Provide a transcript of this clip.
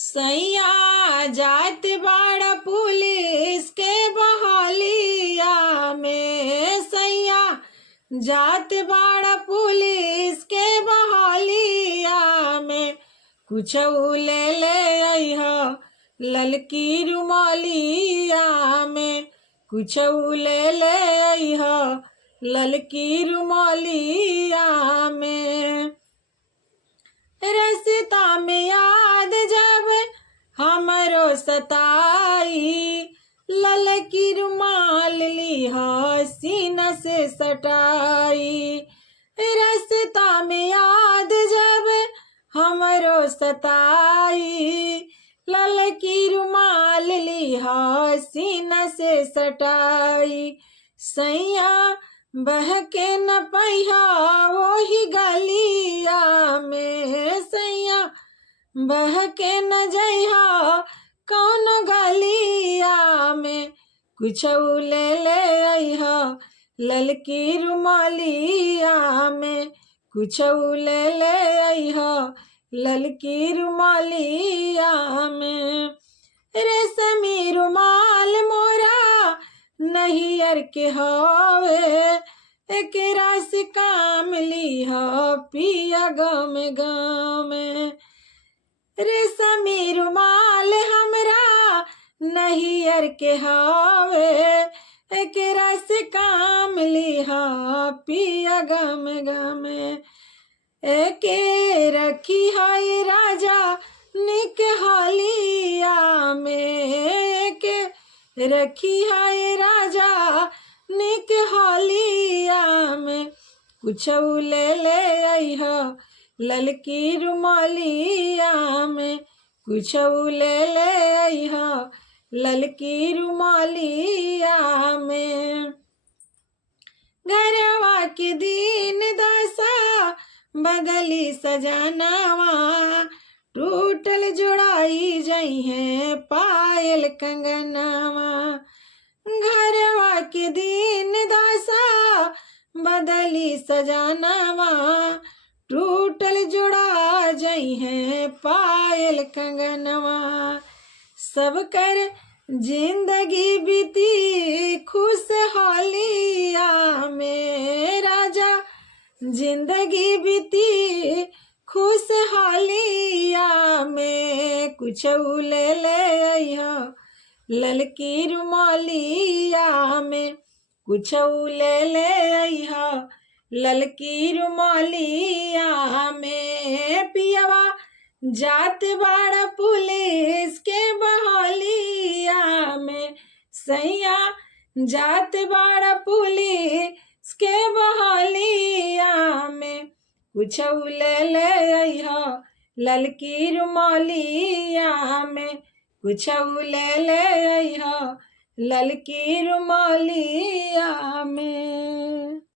सैया जात बाड़ा पुलिस के बहालिया में, सैया जात बाड़ा पुलिस के बहालिया में, कुछ ले ले अइहा ललकी रुमालिया में, कुछ ले ले अइहा ललकी रुमालिया में। रस्ता में याद जब हमरो सताई, ललकी रुमाल लिहा सीना से सटाई। रस्ता में याद जब हमरो सताई, ललकी रुमाल लिहा सीना से सटाई। सैया बहके न पहिया वही गलिया में, सैया बहके न जइहा कौन गलिया में, कुछ ले ले अइहा ललकी रुमालिया में, कुछ ले ले अइहा ललकी रुमालिया में। रेशमी रुमाल मोरा नैहर के हवे, एकरा से काम लिहा पिया गाम गाम। रेशमी रुमाल हमरा नैहर के हवे, एकरा से काम लिहा पिया गाम गाम। एके रखी है राजा निक हालिया में, एके रखी है राजा निक हालिया में, कुछ ले ले अइहा ललकी रुमालिया में, कुछ ले ले अइहा ललकी रुमालिया में। घरवा के दिन दशा बदली सजनावा, टूटल जुड़ाई जई है पायल कंगनावा। घरवा के दिन दशा बदली सजनावा, टूटल जुड़ा जई है पायल कंगनवा। सब कर जिंदगी बीती खुशहालिया में, राजा जिंदगी बीती खुशहालिया में, कुछ ले ले अइहा ललकी रुमालिया में, कुछ ले ले अइहा ललकी रुमालिया में। पियवा जात बाड़ा पुलिस के बहालिया में, सैया जात बाड़ा पुलिस के बहालिया में, कुछ ले ले अइहा ललकी रुमालिया में, कुछ ले ले अइहा ललकी रुमालिया में।